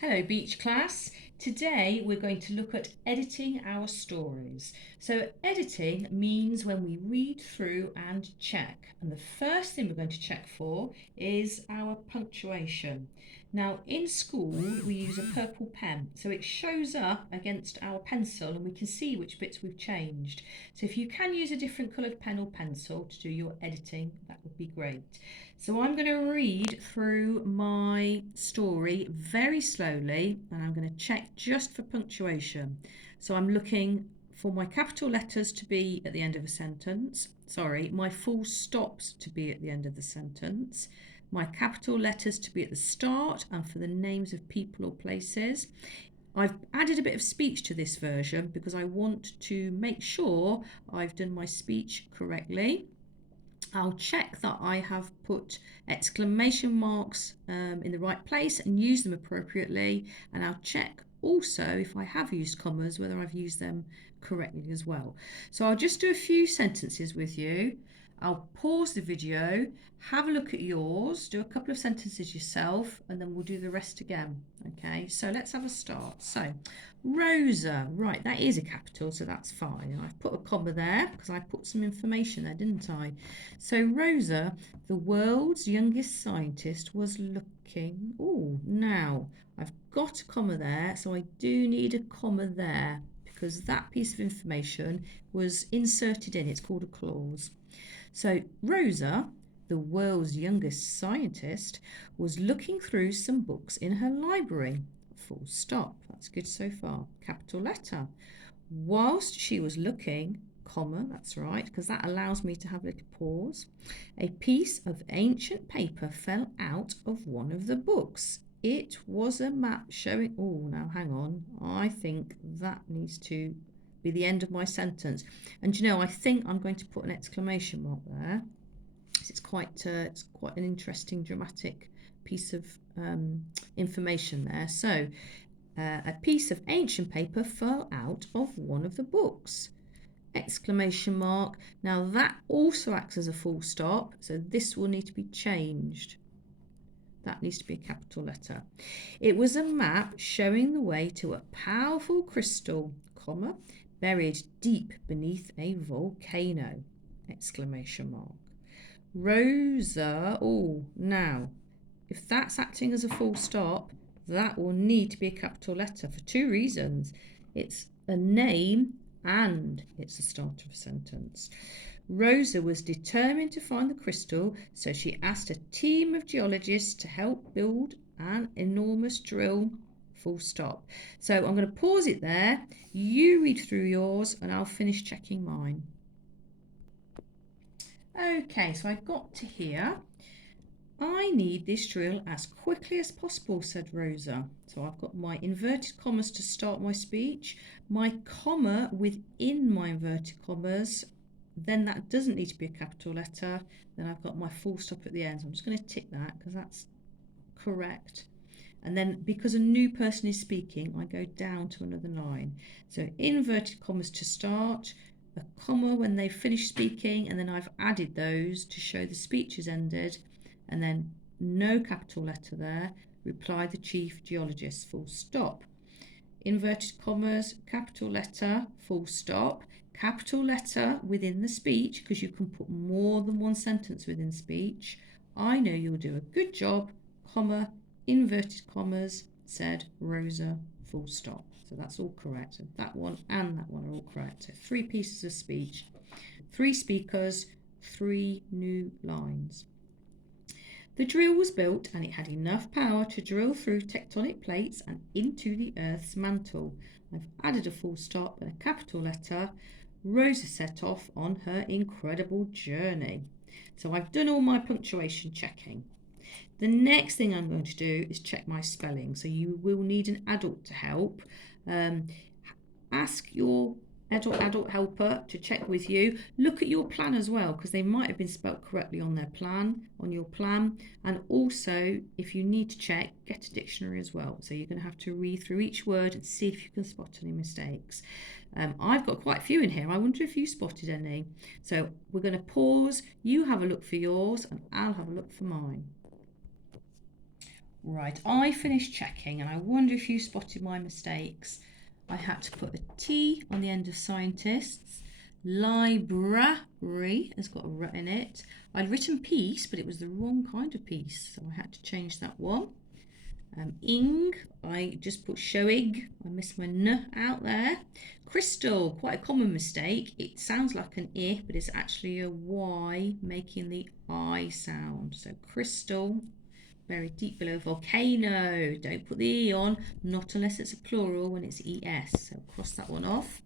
Hello, Beech class. Today we're going to look at editing our stories. So, editing means when we read through and check. And the first thing we're going to check for is our punctuation. Now, in school, we use a purple pen, so it shows up against our pencil and we can see which bits we've changed. So, if you can use a different coloured pen or pencil to do your editing, that would be great. So I'm going to read through my story very slowly and I'm going to check just for punctuation. So I'm looking for my capital letters to be at the end of a sentence. Sorry, my full stops to be at the end of the sentence. My capital letters to be at the start and for the names of people or places. I've added a bit of speech to this version because I want to make sure I've done my speech correctly. I'll check that I have put exclamation marks in the right place and use them appropriately, and I'll check also if I have used commas whether I've used them correctly as well. So I'll just do a few sentences with you. I'll pause the video, have a look at yours, do a couple of sentences yourself, and then we'll do the rest again. Okay, so let's have a start. So, Rosa, right, that is a capital, so that's fine. I've put a comma there because I put some information there, didn't I? So, Rosa, the world's youngest scientist, was looking. Oh, now I've got a comma there, so I do need a comma there because that piece of information was inserted in. It's called a clause. So, Rosa, the world's youngest scientist, was looking through some books in her library. Full stop. That's good so far. Capital letter. Whilst she was looking, comma, that's right, because that allows me to have a little pause, a piece of ancient paper fell out of one of the books. It was a map showing. Oh, now hang on. I think that needs to be the end of my sentence. And you know, I think I'm going to put an exclamation mark there. It's quite an interesting, dramatic piece of information there. So, a piece of ancient paper fell out of one of the books. Exclamation mark. Now that also acts as a full stop, so this will need to be changed. That needs to be a capital letter. It was a map showing the way to a powerful crystal, comma, buried deep beneath a volcano. Exclamation mark. Rosa, oh, now, if that's acting as a full stop, that will need to be a capital letter for two reasons. It's a name and it's the start of a sentence. Rosa was determined to find the crystal, so she asked a team of geologists to help build an enormous drill. Full stop. So I'm going to pause it there. You read through yours and I'll finish checking mine. Okay, so I got to here. I need this drill as quickly as possible, said Rosa. So I've got my inverted commas to start my speech, my comma within my inverted commas, then that doesn't need to be a capital letter, then I've got my full stop at the end. So I'm just going to tick that because that's correct. And then because a new person is speaking, I go down to another line. So inverted commas to start, a comma when they finish speaking, and then I've added those to show the speech has ended, and then no capital letter there, replied the chief geologist, full stop. Inverted commas, capital letter, full stop, capital letter within the speech, because you can put more than one sentence within speech. I know you'll do a good job, comma, inverted commas, said Rosa, full stop. So that's all correct. So that one and that one are all correct. So 3 pieces of speech, 3 speakers, 3 new lines. The drill was built and it had enough power to drill through tectonic plates and into the Earth's mantle. I've added a full stop and a capital letter. Rosa set off on her incredible journey. So I've done all my punctuation checking. The next thing I'm going to do is check my spelling. So you will need an adult to help. Ask your adult helper to check with you. Look at your plan as well, because they might have been spelt correctly on their plan, on your plan. And also, if you need to check, get a dictionary as well. So you're going to have to read through each word and see if you can spot any mistakes. I've got quite a few in here. I wonder if you spotted any. So we're going to pause. You have a look for yours and I'll have a look for mine. Right, I finished checking and I wonder if you spotted my mistakes. I had to put a T on the end of scientists. Library has got a R in it. I'd written peace, but it was the wrong kind of peace, so I had to change that one. Ing, I just put showing. I missed my N out there. Crystal, quite a common mistake. It sounds like an I, but it's actually a Y, making the I sound. So crystal, very deep below. Volcano, don't put the E on, not unless it's a plural when it's ES. So cross that one off.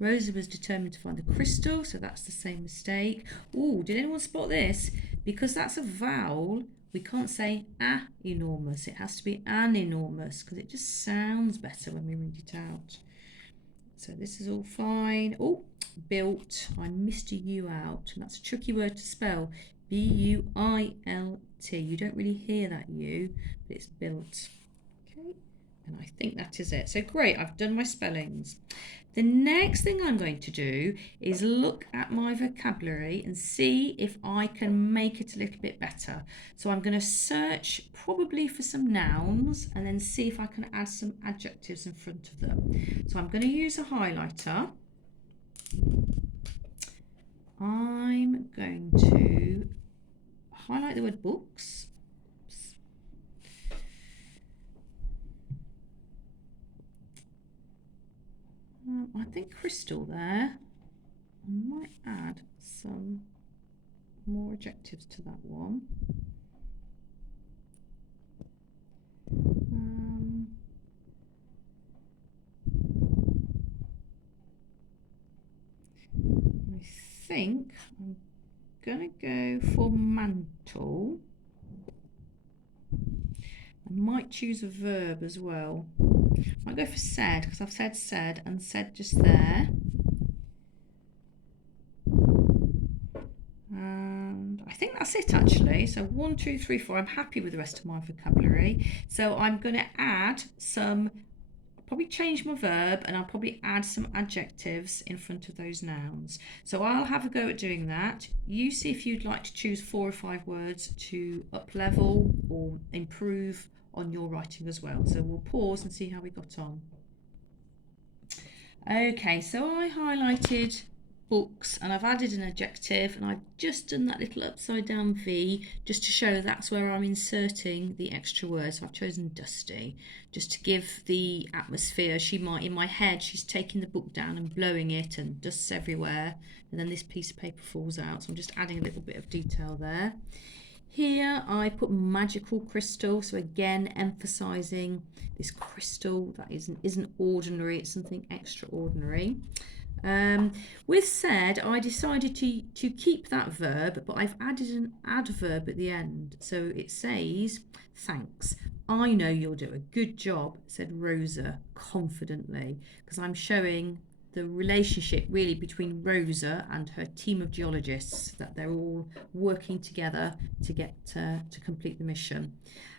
Rosa was determined to find the crystal, so that's the same mistake. Oh, did anyone spot this? Because that's a vowel, we can't say enormous. It has to be an enormous because it just sounds better when we read it out. So this is all fine. Oh, built. I missed a U out. And that's a tricky word to spell. B-U-I-L-T. You don't really hear that U, but it's built. Okay, and I think that is it. So great, I've done my spellings. The next thing I'm going to do is look at my vocabulary and see if I can make it a little bit better. So I'm going to search probably for some nouns and then see if I can add some adjectives in front of them. So I'm going to use a highlighter. I'm going to highlight the word books. I think crystal there. I might add some more adjectives to that one. I think I'm gonna go for mantle. I might choose a verb as well. I might go for said because I've said and said just there. And I think that's it actually. So 1, 2, 3, 4. I'm happy with the rest of my vocabulary. So I'm going to add some, probably change my verb and I'll probably add some adjectives in front of those nouns. So I'll have a go at doing that. You see if you'd like to choose 4 or 5 words to up level or improve on your writing as well. So we'll pause and see how we got on. Okay, so I highlighted books and I've added an adjective and I've just done that little upside down V just to show that's where I'm inserting the extra word. So I've chosen dusty just to give the atmosphere. She might, in my head, she's taking the book down and blowing it and dust's everywhere and then this piece of paper falls out. So I'm just adding a little bit of detail there. Here I put magical crystal, so again emphasising this crystal that isn't ordinary, it's something extraordinary. With said, I decided to keep that verb, but I've added an adverb at the end. So it says, thanks. I know you'll do a good job, said Rosa confidently, because I'm showing the relationship really between Rosa and her team of geologists, that they're all working together to get to complete the mission.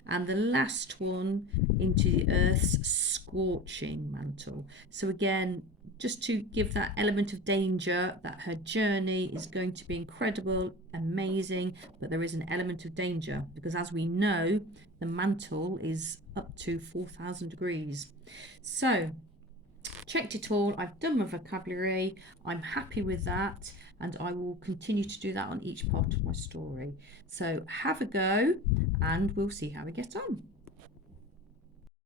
And the last one, into the Earth's scorching mantle. So again, just to give that element of danger, that her journey is going to be incredible, amazing, but there is an element of danger because as we know, the mantle is up to 4,000 degrees. So checked it all, I've done my vocabulary, I'm happy with that, and I will continue to do that on each part of my story. So have a go and we'll see how we get on.